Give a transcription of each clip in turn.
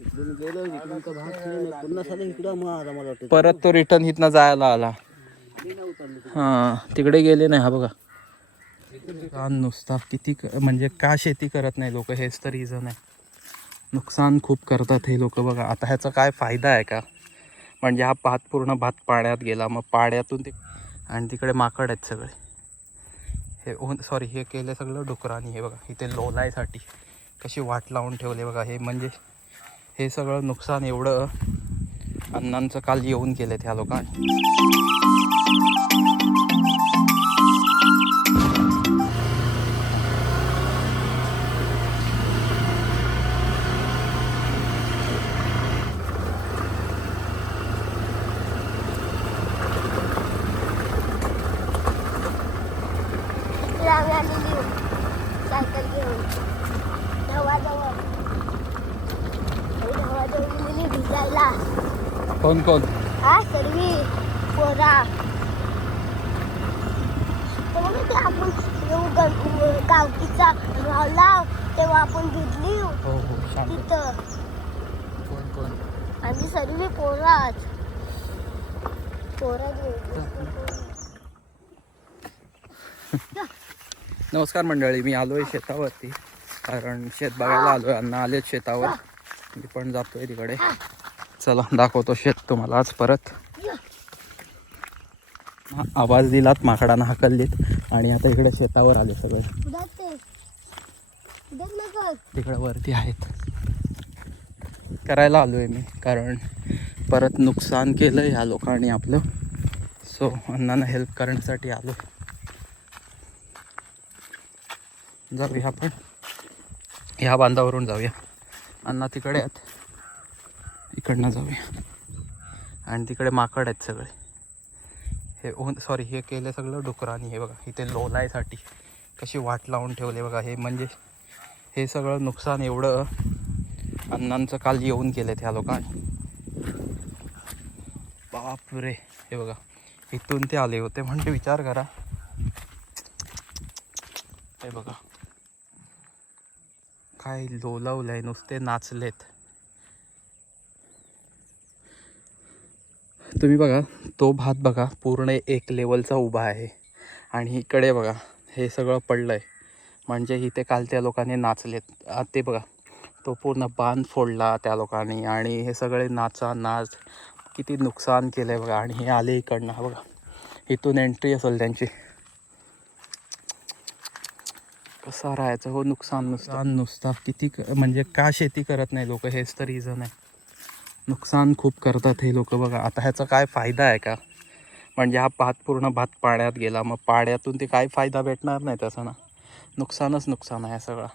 इकडून गेलो इकडून तर भाग फिरलो. पुन्हा साधं इकडं मग मला वाटतं परत तो रिटर्न इथनं जायला आला. हा नाही उतरलो हां तिकडे गेले नाही हा बघा. नुकसान नुसता किती क- म्हणजे का शेती करत नाही लोक हेच तर रिझन आहे. नुकसान खूप करतात हे लोक बघा. आता ह्याचा काय फायदा आहे का? म्हणजे हा भात पूर्ण भात पाण्यात गेला. मग पाण्यातून ते आणि तिकडे माकड आहेत सगळे. हे ओन सॉरी हे केले सगळं डुकरांनी. हे बघा इथे लोलायसाठी कशी वाट लावून ठेवले बघा. हे म्हणजे हे सगळं नुकसान एवढं अण्णांचं काल येऊन केलं त्या लोकांनी. भिजायला कोण कोण? हा सर्वी. पोरा. ते आपण येऊ गावकीचा तेव्हा आपण भिजली हो हो शांत तिथं. कोण कोण? आम्ही सर्वी पोराच पोरा नमस्कार मंडळी मी आलो आहे शेतावरती. कारण शेत बघायला आलो आहे अण्णा आलेत शेतावर. मी पण जातोय तिकडे. चला दाखवतो शेत तुम्हाला आज परत. आवाज दिलात माकडांना हाकललीत. आणि आता इकडे शेतावर आले सगळे. तिकडे वरती आहेत. करायला आलो आहे मी कारण परत नुकसान केलं ह्या लोकांनी आपलं. सो अण्णांना हेल्प करण्यासाठी आलो. जाऊया आपण. ह्या बांधावरून जाऊया. अण्णा तिकडे आहेत. इकडनं जाऊया. आणि तिकडे माकड आहेत सगळे. हे ओन सॉरी हे केलं सगळं डुकरांनी. हे बघा इथे लोलायसाठी कशी वाट लावून ठेवले बघा. हे म्हणजे हे सगळं नुकसान एवढं अण्णांचं काल येऊन केलं ह्या लोकांनी. बापरे. हे बघा इथून ते आले होते म्हणजे विचार करा. हे बघा. काय लोलवलंय नुसते नाचलेत. तुम्ही बघा तो भात बघा पूर्ण एक लेवलचा उभा आहे. आणि इकडे बघा हे सगळं पडलं आहे म्हणजे इथे काल त्या लोकांनी नाचलेत. ते बघा तो पूर्ण बांध फोडला त्या लोकांनी आणि हे सगळे नाचा नाच किती नुकसान केलं आहे बघा. आणि हे आले इकडनं हा बघा. इथून एंट्री असेल त्यांची. कसा राहायचं हो नुकसान नुकसान नुसता. किती क- म्हणजे का शेती करत नाही लोक? हेच तर रिझन आहे. नुकसान खूप करतात हे लोक बघा. आता ह्याचा काय फायदा आहे का? म्हणजे हा भात पूर्ण भात पाण्यात गेला. मग पाण्यातून ते काय फायदा भेटणार नाही त्याचा ना? नुकसानच नुकसान आहे सगळं.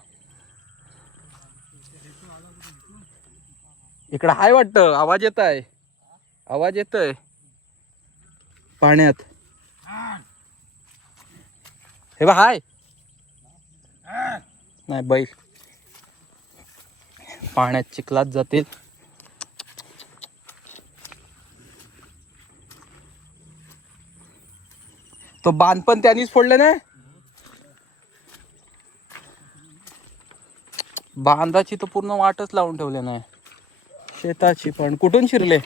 इकडं हाय वाटतं. आवाज येत आहे. आवाज येतोय पाण्यात. हे बा हाय. नाही बैल. पाण्यात चिखलात जातील. तो बांध पण त्यांनीच फोडले ना? बांधाची तर पूर्ण वाटच लावून ठेवले नाही शेताची पण. कुठून शिरले?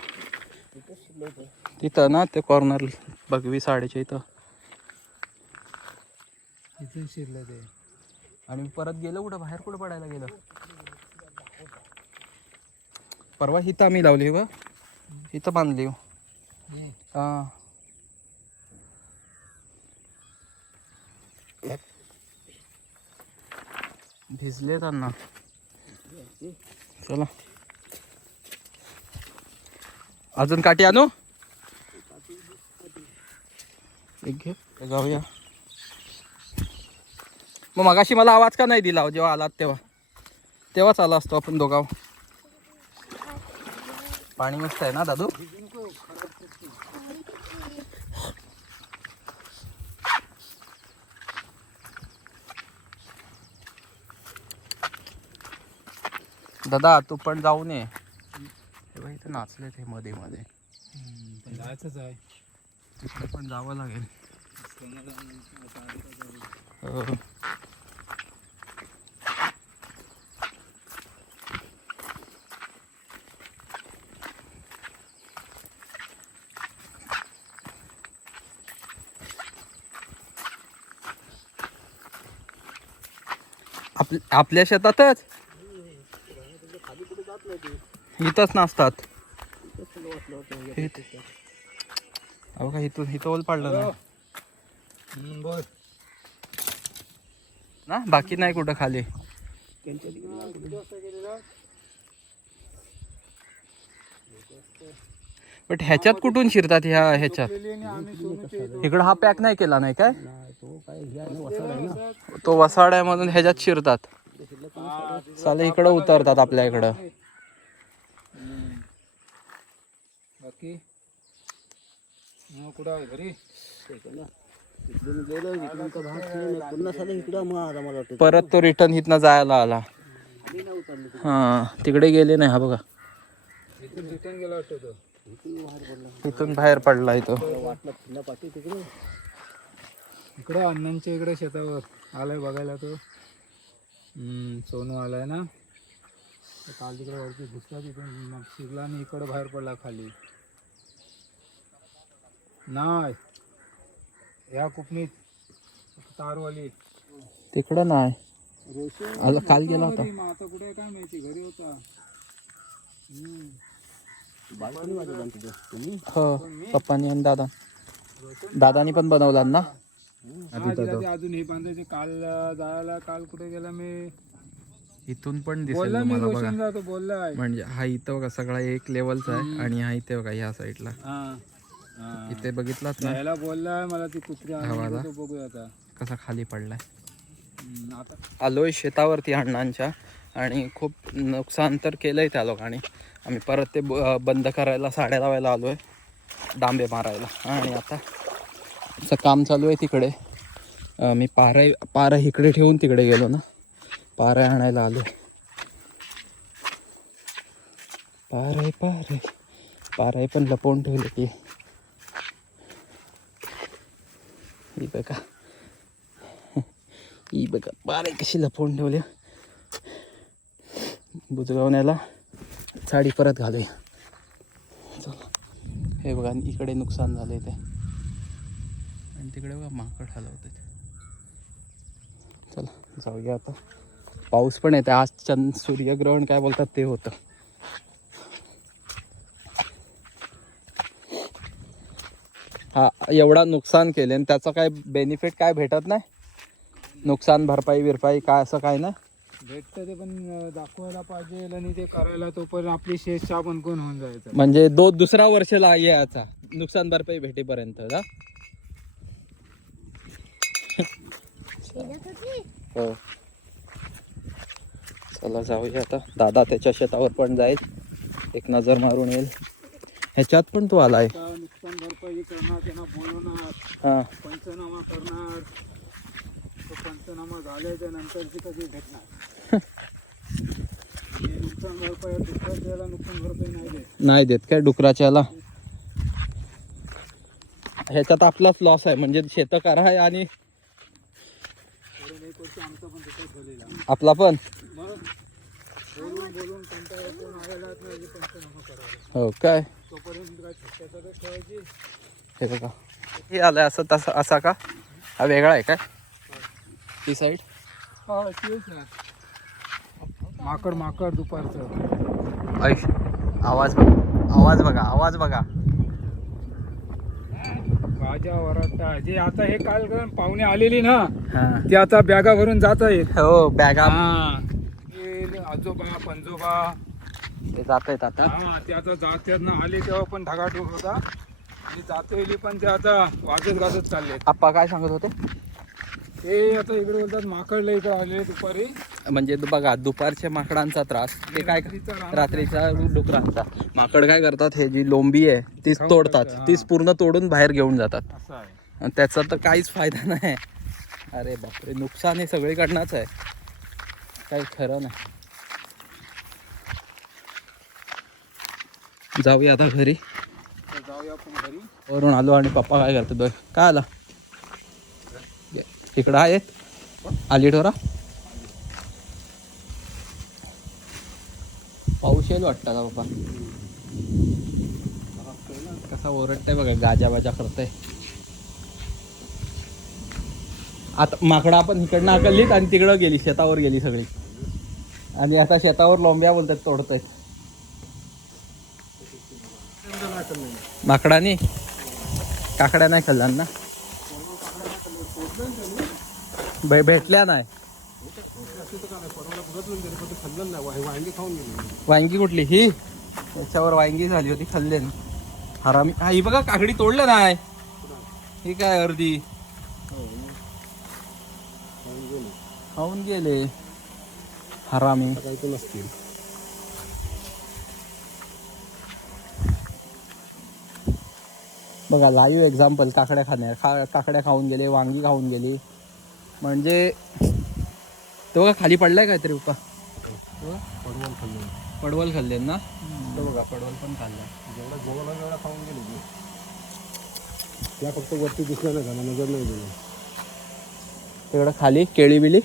तिथं ना ते कॉर्नर बघवी साडेच्या इथं. इथून शिरलं ते. आणि परत गेलो कुठं? बाहेर कुठं पडायला गेलं? परवा हिथं आम्ही लावली व. इथं बांधली हो. भिजले त्यांना चला. अजून काठी आणू? एक घे. जाऊया. मग मगाशी मला आवाज का नाही दिला हो जेव्हा आलात तेव्हा? तेव्हाच आला असतो आपण दोघाव. पाणी मस्त आहे ना दादू? दादा तू पण जाऊ नये इथे नाचले ते मध्ये मध्ये. जायचंच आहे. पण जावं लागेल. आपल्या शेतातच? इथंच नसतात इथं- अहो का इथून इथं ओल पाडलं ना. ना बाकी नाही कुठं खाली. बट ह्याच्यात कुठून शिरतात ह्या ह्याच्यात? इकडं हा पॅक नाही केला नाही काय? तो काय आहे ना वसाड आहे ना तो वसाड आहे म्हणून ह्याच्यात शिरतात. चाले इकडं उतरतात आपल्या इकडं बाकी कुठं आहे घरी? इकडून गेलो इकडून का भाग फिरून पुन्हा साधं इकडं मग मला वाटतं परत तो रिटर्न इथनं जायला आला. खाली नाही उतरलो हा तिकडे गेले नाही हा बघा. इथून रिटर्न गेला वाटतं तो. इथून बाहेर पडला इथून बाहेर पडला तो वाटलं पुन्हा पाठी तिकडे इकडं अण्णांच्या इकडे शेतावर आलाय बघायला तो. हम्म, सोनू आलाय ना. तर काल तिकडे वरती घुसला तिथून मग शिरला आणि इकडं बाहेर पडला खाली. नाही. या कुपणीत तारवाली. तिकडं नाही. आला काल गेला होता. मग आता कुठे आहे काय माहिती? घरी होता. हम्म. हो पप्पानी आणि दादा. दादानी पण बनवला ना? ते अजून हे बांधायचे. काल अं, जायला काल कुठे गेला मी? इथून पण दिसेल बोलला मी तुम्हाला बघा. रोशन जातो बोललाय. म्हणजे हा इथं बघा सगळा एक लेवलचा आहे आणि हा इथे बघा ह्या साईडला हा. इथे बघितलात ना? बोललाय मला ती कुत्री हवाला? देतो, बघूया आता. कसा खाली पडलाय. आता. आलोय शेतावरती अण्णांच्या आणि खूप नुकसान तर केलंय त्या लोकांनी. आम्ही परत ते बंद करायला साड्या लावायला आलोय डांबे मारायला. आणि आता आमचं काम चालू आहे तिकडे. मी पारा पारा इकडे ठेवून तिकडे गेलो ना. पारा आणायला आलो पारे पारे पाराय पण लपवून ठेवले की ही बघा. ही बघा बारीक कशी लपवून ठेवली. बुजगावण्याला साडी परत घालूया. चला. हे बघा इकडे नुकसान झालं ते. आणि तिकडे बघा माकड हलवतात चला जाऊया आता. पाऊस पण येते आज चंद सूर्यग्रहण काय बोलतात ते होतं. हा एवढा नुकसान केले. आणि त्याचा काय बेनिफिट काय भेटत नाही? नुकसान भरपाई बिरपाई काय असं काय नाही? भेटतं ते पण दाखवायला पाहिजे आणि ते करायला तो पण आपली शेष पण कोण होऊन जायचं? म्हणजे दो दुसरा वर्षाला याचा. नुकसान भरपाई भेटेपर्यंत का हो. चला जाऊया आता. दादा त्याच्या शेतावर पण जाईल. एक नजर मारून येईल. ह्याच्यात पण तो आलाय. नुकसान भरपाई करणार त्यांना बोलवणार हा. पंचनामा करणार. तो पंचनामा झाल्याच्या नंतरची कधी भेटणार? हे नुकसान भरपाई नुकसान भरपाई नाही देत. नाही देत काय डुकराच्याला? ह्याच्यात आपलाच लॉस आहे म्हणजे शेत करा आहे आणि कारण एक वर्ष आमचा पण तिथं झालेला. आपला पण? मग? बोलून नाही पंचनामा हो काय? हे बघा. हे आलंय असं तसं असा का? हा वेगळा आहे काय? ती साईड हा माकड माकड दुपारचं. ऐश आवाज बघा. आवाज बघा आवाज बघा. भाज्या वरटा जे आता हे काल पाहुणे आलेली ना ते आता बॅगा भरून जात आहेत. हो बॅगा. हा आजोबा पंजोबा ते जात आहेत आता. हा ते आता जातात ना आले तेव्हा पण ढगाटूक होता. आणि जातेली पण ते आता वाजत गाजत चालले आप्पा काय सांगत होते? ते आता इकडे बोलतात माकडला इकडे आले दुपारी. म्हणजे दु- बघा दुपारच्या माकडांचा त्रास. ते काय रात्रीचा डुकरांचा. माकड काय करतात हे जी लोंबी आहे तीच खाऊन तोडतात. टाकतात, तीच पूर्ण तोडून बाहेर घेऊन जातात. असं आहे. आणि त्याचा तर काहीच फायदा नाही. अरे बापरे नुकसान हे सगळीकडनंच आहे. काही खरं नाही. जाऊया आता घरी. जाऊया आपण घरी वरून आलो आणि पप्पा काय करतात बघ. काय आला? इकडं आहेत आली ठोरा पाऊस येईल वाटतं का पप्पा? कसा ओरडतंय बघा गाजा बाजा करतंय. आता माकडं आपण इकडनं आकललीत आणि तिकडं गेली शेतावर गेली सगळी. आणि आता शेतावर लोंब्या बोलतात तोडतायत माकडानी? काकड्या नाही खाल्ला ना? भे- भेटल्या नाही. वांगी कुठली? ही? त्याच्यावर वांगी झाली होती खाल्ले ना. हरामी हा ही बघा काकडी तोडलं नाही. ही काय अर्धी? खाऊन गेले. हरामी. नसतील बघा लाईव्ह एक्झाम्पल काकड्या खाण्या खा काकड्या खाऊन गेले वांगी खाऊन गेली. म्हणजे तो बघा खाली पडलाय काहीतरी उपा पडवल खाल्लं. पडवल खाल्ले ना? तो बघा पडवल पण खाल्ला. जेवढा जेवढा जेवढा खाऊन गेली. त्या फक्त वरती दिसल्या नाही झाला नजर नाही गेली. तिकडं खाली केळी बिली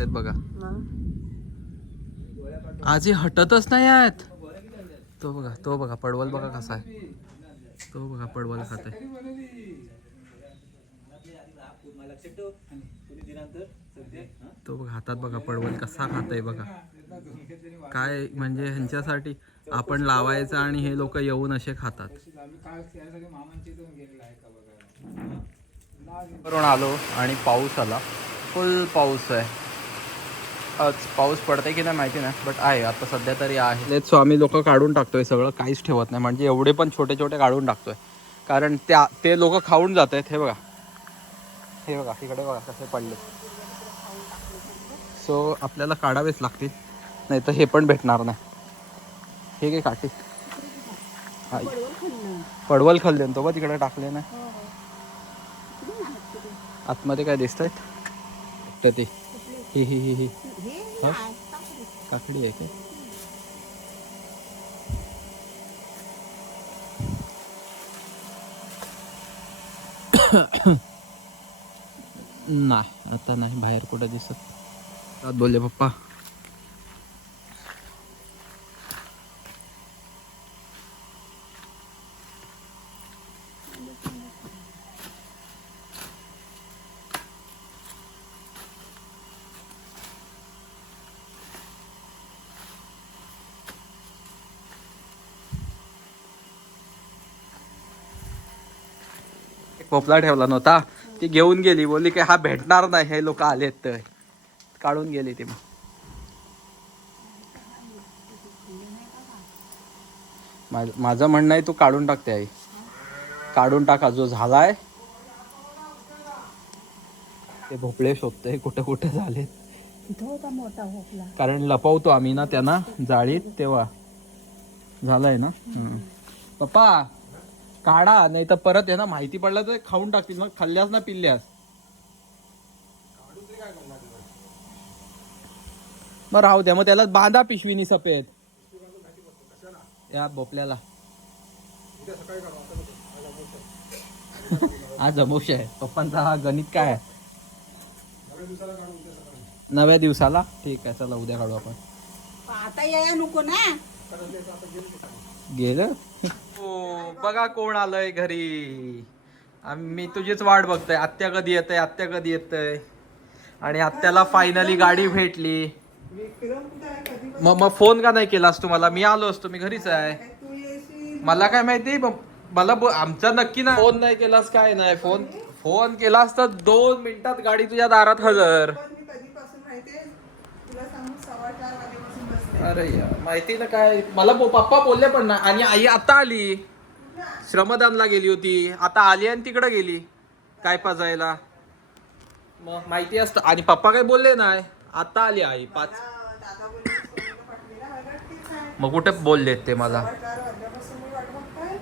तेच बघा. आजी हटतच नाही आहेत. तो बघा तो बघा पडवल बघा कसा आहे. तो बघा पडवल खात आहे. तो बघा हातात बघा पडवल कसा खात आहे बघा. काय म्हणजे ह्यांच्यासाठी आपण लावायचं आणि हे लोक येऊन असे खातात. करून आलो आणि पाऊस आला. फुल पाऊस आहे. आज पाऊस पडतंय की नाही माहिती नाही बट आहे आता सध्या तरी आहे. तेच सो आम्ही लोक काढून टाकतोय सगळं काहीच ठेवत नाही. म्हणजे एवढे पण छोटे छोटे काढून टाकतोय. कारण त्या ते लोक खाऊन जात आहेत हे बघा. हे बघा तिकडे बघा कसे पडले. सो आपल्याला काढावेच लागतील. नाही तर हे पण भेटणार नाही. हे काय काठी. हा. पडवल खाल्ले ना तो बघ तिकडे टाकले ना आतमध्ये काय दिसत आहेत तर ते. ही ही ही ही. हा? काकडी. आहे का? नाही आता नाही बाहेर कुठं दिसत. बोलले पप्पा. पोपला ठेवला नव्हता. ती घेऊन गेली. बोलली की हा भेटणार नाही. हे लोक आलेत तर. काढून गेली ती मग. माझ- म्हणणं आहे तू काढून टाकते आई. काढून टाका जो झालाय. ते भोपळे शोधतोय कुठे कुठे झाले कारण लपवतो आम्ही ना त्यांना जाळीत तेव्हा. झालाय ना. पप्पा काढा नाही तर परत आहे ना माहिती पडलं तर खाऊन टाकतील. मग खाल्ल्यास ना पिल्ल्यास. मग राहू द्या मग त्याला बांधा पिशवीनी सफेद. या भोपल्याला हा जमोश आहे. पप्पांचा हा गणित काय आहे? नव्या दिवसाला? ठीक आहे चला उद्या काढू आपण. आता यायला नको ना. गेलं? हो बघा कोण आलंय घरी. मी तुझीच वाट बघतोय. आत्या कधी येतय? आत्या कधी येतय? आणि आत्याला फायनली गाडी भेटली. विक्रम कुठे आहे कधी मग मग फोन का नाही केलास तुम्हाला मी आलो असतो मी घरीच आहे. मला काय माहिती? मला ब- आमचा नक्की ना फोन नाही केलास काय नाही. फोन फोन केलास तर दोन मिनिटात गाडी तुझ्या दारात हजर. अरे यार, माहिती ना काय? मला बो- पप्पा बोलले पण ना. आणि आई आता आली. श्रमदानला गेली होती. आता आली आणि तिकडे गेली. काय पाजायला? मग माहिती असतं. आणि पप्पा काय बोलले नाही. आता आली आई पाच. दादा बोलले सोनीला पाठवीला मला ठीक आहे मग कुठे बोललेत ते मला? सव्वा चार वाजल्यापासून मी वाट बघतोय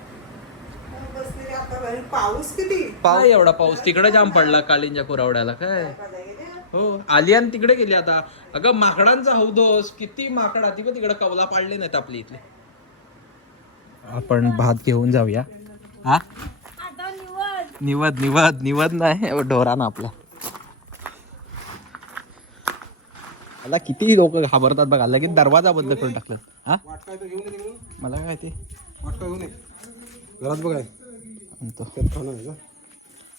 मग बसलेली आता घरी पाऊस किती? पाऊस एवढा पाऊस. तिकडे जाम पडला कालिंच्या कुरावड्याला. काय. हो. आली आणि तिकडे गेली आता. अगं माकडांचा हौदोस किती माकडा ती पण तिकडे. कवला पाडले नाहीत आपली इथले. आपण भात घेऊन जाऊया. हा? निवद निवद निवद नाही. ढोराना आपला. मला किती लोक घाबरतात बघा. लगेच दरवाजा बंद करून टाकलं. हा? मला काय ते घरात बघाय.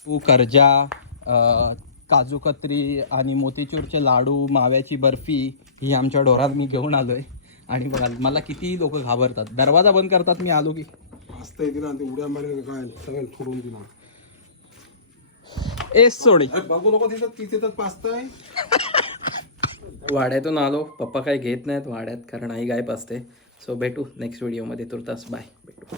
तू कर्जा अ, काजू कतरी आणि मोतीचूरचे लाडू माव्याची बर्फी ही आमच्या ढोरात मी घेऊन आलोय. आणि बघा मला किती लोक घाबरतात. दरवाजा बंद करतात मी आलो की. पास्ता येते ना ते उड्या मारले काय सगळ्यांना ठोडून दिला ए सोडी. बघू नको तिथं तिथे तर पास्ता आहे वाड्यातून आलो. पप्पा काही घेत नाहीत वाड्यात कारण आई गायब असते. सो भेटू नेक्स्ट व्हिडिओमध्ये तुर्तास बाय भेटू.